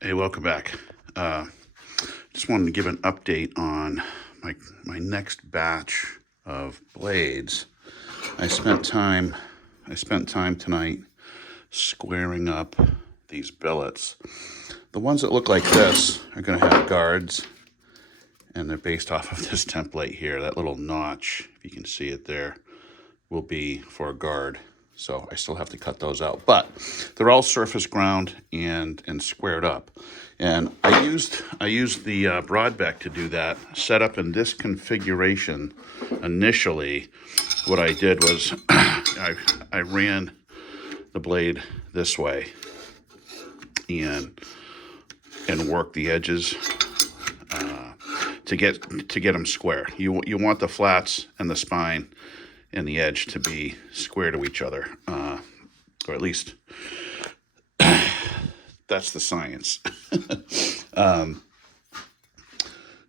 Hey, welcome back. Just wanted to give an update on my next batch of blades. I spent time tonight squaring up these billets. The ones that look like this are going to have guards, and they're based off of this template here. That little notch, if you can see it there, will be for a guard. So I still have to cut those out, but they're all surface ground and squared up. And I used the Broadbeck to do that. Set up in this configuration initially. What I did was I ran the blade this way and worked the edges to get them square. You want the flats and the spine and the edge to be square to each other, or at least that's the science.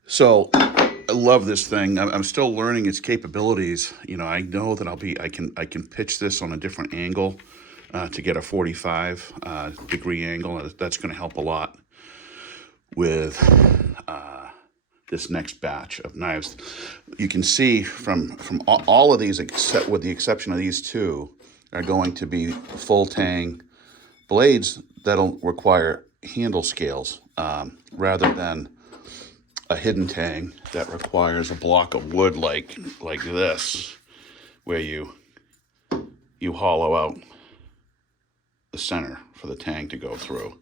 So I love this thing. I'm still learning its capabilities. You know, I know that I can pitch this on a different angle to get a 45 degree angle. That's going to help a lot with this next batch of knives. You can see from all of these, except with the exception of these two, are going to be full tang blades that'll require handle scales rather than a hidden tang that requires a block of wood like this, where you hollow out the center for the tang to go through.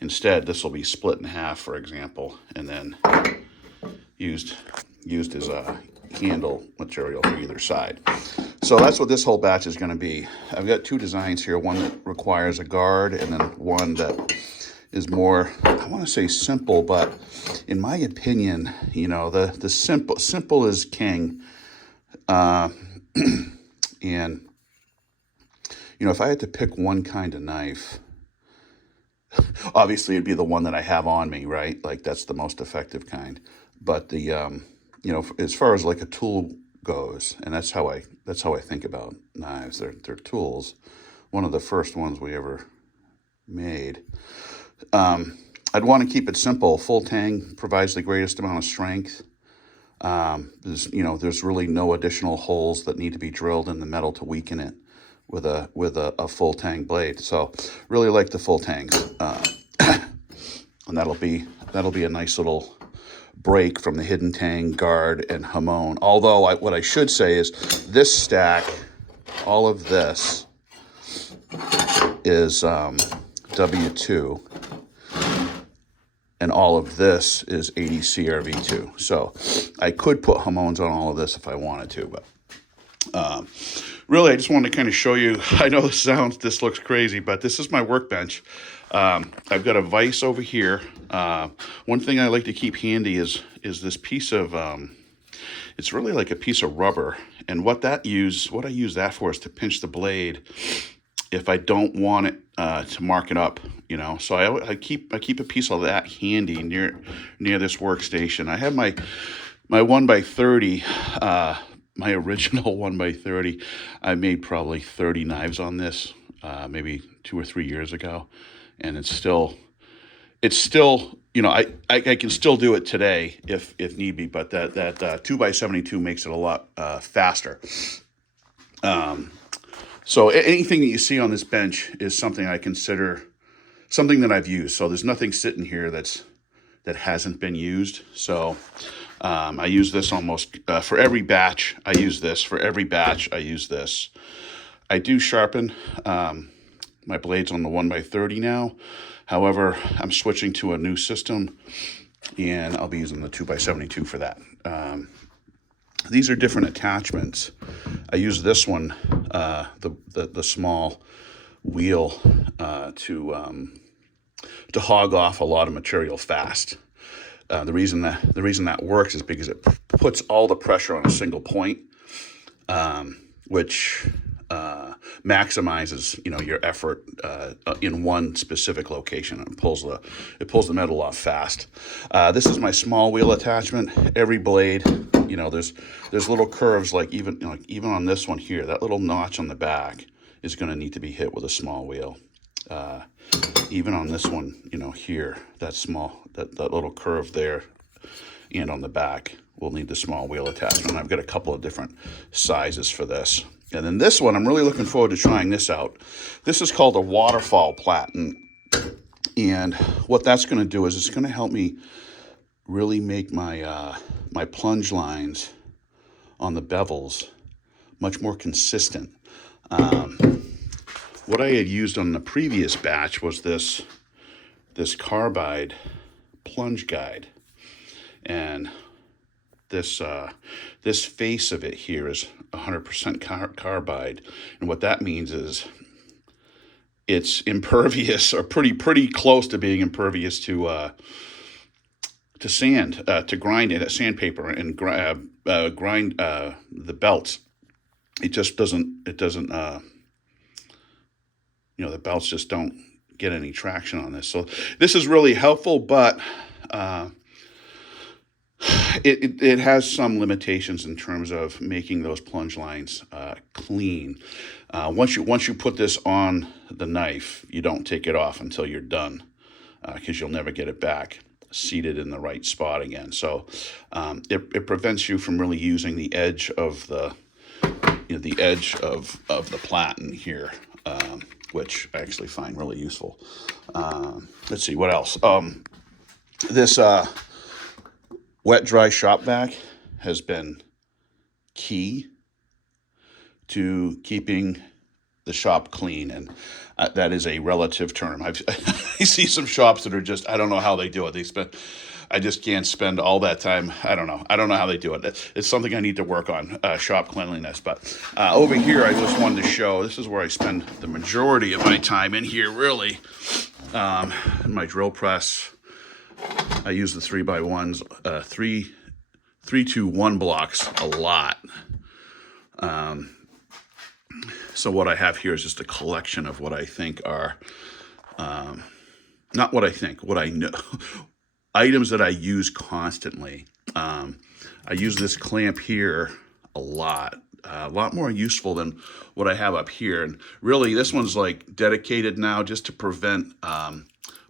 Instead, this will be split in half, for example, and then used as a handle material for either side. So that's what this whole batch is going to be. I've got two designs here, one that requires a guard and then one that is more, I want to say simple, but in my opinion, you know, the simple is king. And, you know, if I had to pick one kind of knife, obviously it'd be the one that I have on me, right? Like that's the most effective kind. But the, you know, as far as like a tool goes, and that's how I think about knives. They're tools. One of the first ones we ever made. I'd want to keep it simple. Full tang provides the greatest amount of strength. There's really no additional holes that need to be drilled in the metal to weaken it with a full tang blade. So really like the full tangs, and that'll be a nice little break from the hidden tang, guard, and hamon. Although what I should say is this stack, all of this is W2, and all of this is 80 CRV2. So I could put hamons on all of this if I wanted to, but really I just wanted to kind of show you. I know this looks crazy, but this is my workbench. I've got a vise over here. One thing I like to keep handy is this piece of, it's really like a piece of rubber. And what I use that for is to pinch the blade if I don't want it to mark it up, you know. So I keep a piece of that handy near this workstation. I have my 1x30, my original 1x30. I made probably 30 knives on this, maybe 2 or 3 years ago. And it's still, you know, I can still do it today if need be, but that 2x72 makes it a lot faster. So anything that you see on this bench is something I consider something that I've used. So there's nothing sitting here that hasn't been used. So I use this almost for every batch. I use this for every batch. I use this. I do sharpen my blades on the 1x30 now. However, I'm switching to a new system, and I'll be using the 2x72 for that. These are different attachments. I use this one, the small wheel, to hog off a lot of material fast. The reason that works is because it puts all the pressure on a single point, which maximizes, you know, your effort in one specific location. It pulls the metal off fast. This is my small wheel attachment. Every blade, you know, there's little curves, like even on this one here, that little notch on the back is going to need to be hit with a small wheel. Even on this one, you know, here, that small, that little curve there, and on the back, we'll need the small wheel attachment. I've got a couple of different sizes for this. And then this one, I'm really looking forward to trying this out. This is called a waterfall platen. And what that's going to do is it's going to help me really make my my plunge lines on the bevels much more consistent. What I had used on the previous batch was this carbide plunge guide, and this face of it here is 100% carbide, and what that means is it's impervious, or pretty close to being impervious to sand, to grind it at sandpaper and grind the belts. It just doesn't. It doesn't. You know, the belts just don't get any traction on this. So this is really helpful, but it has some limitations in terms of making those plunge lines clean. Once you put this on the knife, you don't take it off until you're done, because you'll never get it back seated in the right spot again. So it prevents you from really using the edge of the the platen here, which I actually find really useful. Let's see, what else? This wet dry shop vac has been key to keeping the shop clean, and that is a relative term. I see some shops that are just, I don't know how they do it. I just can't spend all that time. I don't know how they do it. It's something I need to work on, shop cleanliness. But over here, I just wanted to show, this is where I spend the majority of my time in here, really. In my drill press, I use the 3x1s, 3-2-1 blocks a lot. So what I have here is just a collection of what I think are, not what I think, what I know, items that I use constantly. I use this clamp here a lot more useful than what I have up here. And really, this one's like dedicated now just to prevent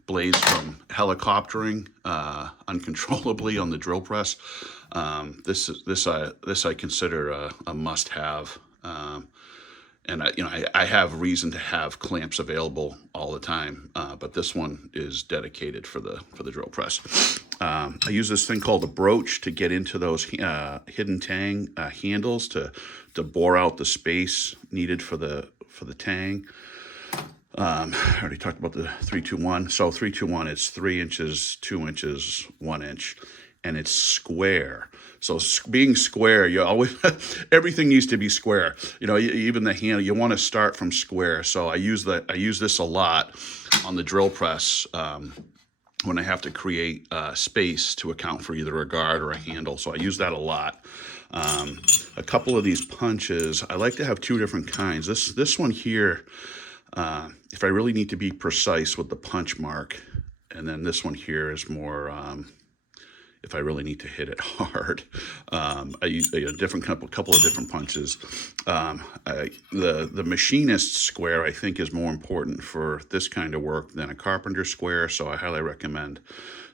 blades from helicoptering uncontrollably on the drill press. This I consider a must-have. And I have reason to have clamps available all the time, but this one is dedicated for the drill press. I use this thing called a broach to get into those hidden tang handles to bore out the space needed for the tang. I already talked about the 3-2-1. So 3-2-1, it's 3 inches, 2 inches, 1 inch, and it's square. So being square, you always everything needs to be square. You know, even the handle, you want to start from square. So I use this a lot on the drill press when I have to create space to account for either a guard or a handle. So I use that a lot. A couple of these punches, I like to have two different kinds. This one here, if I really need to be precise with the punch mark, and then this one here is more if I really need to hit it hard. I use a couple of different punches. The machinist square, I think, is more important for this kind of work than a carpenter square, so I highly recommend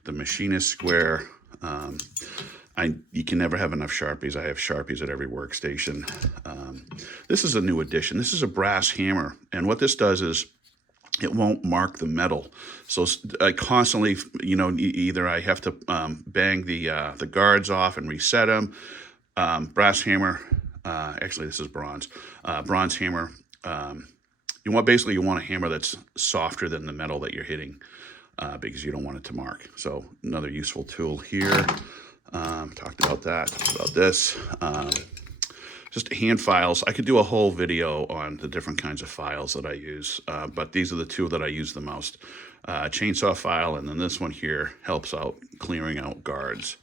the machinist square. You can never have enough Sharpies. I have Sharpies at every workstation. This is a new addition. This is a brass hammer, and what this does is it won't mark the metal. So I constantly, either I have to bang the guards off and reset them. Brass hammer, actually this is bronze. Bronze hammer. You want a hammer that's softer than the metal that you're hitting, because you don't want it to mark. So another useful tool here. Talked about that. Talked about this. Just hand files. I could do a whole video on the different kinds of files that I use, but these are the two that I use the most. Chainsaw file, and then this one here helps out clearing out guards.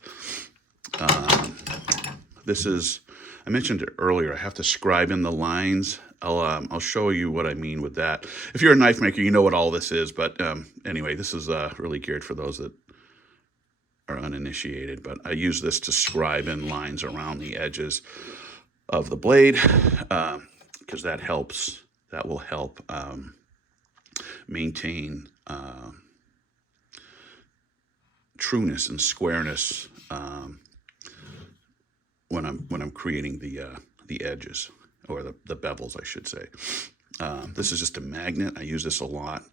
This is, I mentioned it earlier, I have to scribe in the lines. I'll show you what I mean with that. If you're a knife maker, you know what all this is, but anyway, this is really geared for those that are uninitiated, but I use this to scribe in lines around the edges of the blade, because that will help maintain trueness and squareness when I'm creating the edges, or the bevels, I should say. This is just a magnet. I use this a lot.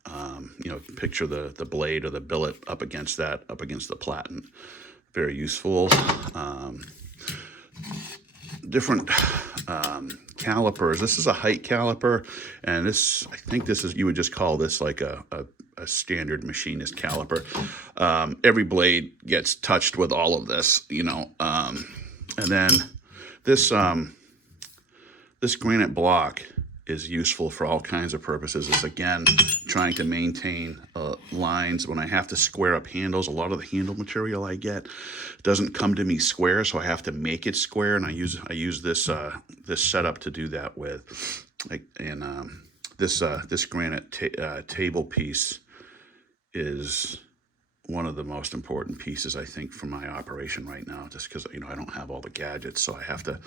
Picture the blade or the billet up against the platen. Very useful. Different calipers. This is a height caliper, and I think you would just call this like a standard machinist caliper. Every blade gets touched with all of this, and then this granite block is useful for all kinds of purposes. It's, again, trying to maintain lines. When I have to square up handles, a lot of the handle material I get doesn't come to me square, so I have to make it square, and I use this setup to do that with. This granite table piece is one of the most important pieces, I think, for my operation right now, just because I don't have all the gadgets, so I have to.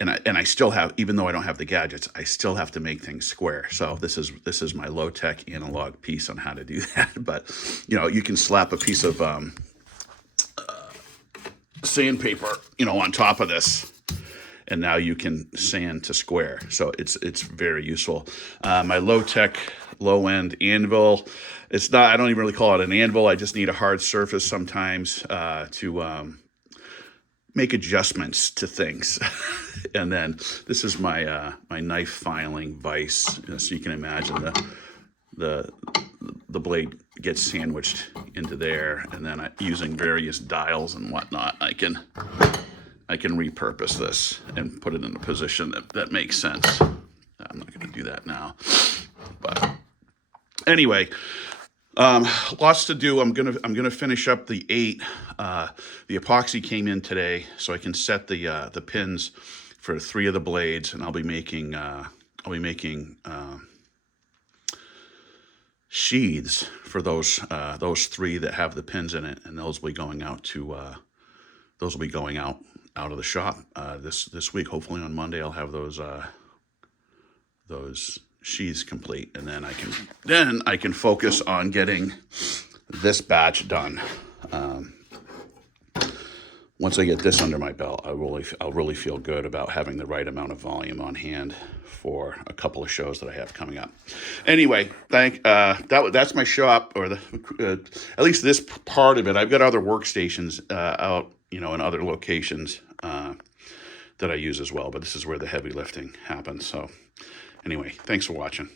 And I still have, even though I don't have the gadgets, I still have to make things square. So this is my low-tech analog piece on how to do that. But you can slap a piece of sandpaper, on top of this, and now you can sand to square. So it's very useful. My low-tech, low-end anvil. It's not. I don't even really call it an anvil. I just need a hard surface sometimes to make adjustments to things. And then this is my my knife filing vise. So you can imagine the blade gets sandwiched into there, and then using various dials and whatnot, I can repurpose this and put it in a position that makes sense. I'm not going to do that now, but anyway. Lots to do. I'm gonna finish up the 8. The epoxy came in today, so I can set the pins for 3 of the blades, and I'll be making sheaths for those 3 that have the pins in it, and those will be going out out of the shop this week. Hopefully on Monday I'll have those sheaths complete, and then I can focus on getting this batch done. Once I get this under my belt, I'll really feel good about having the right amount of volume on hand for a couple of shows that I have coming up. Anyway, that's my shop, or at least this part of it. I've got other workstations out, in other locations that I use as well, but this is where the heavy lifting happens. So anyway, thanks for watching.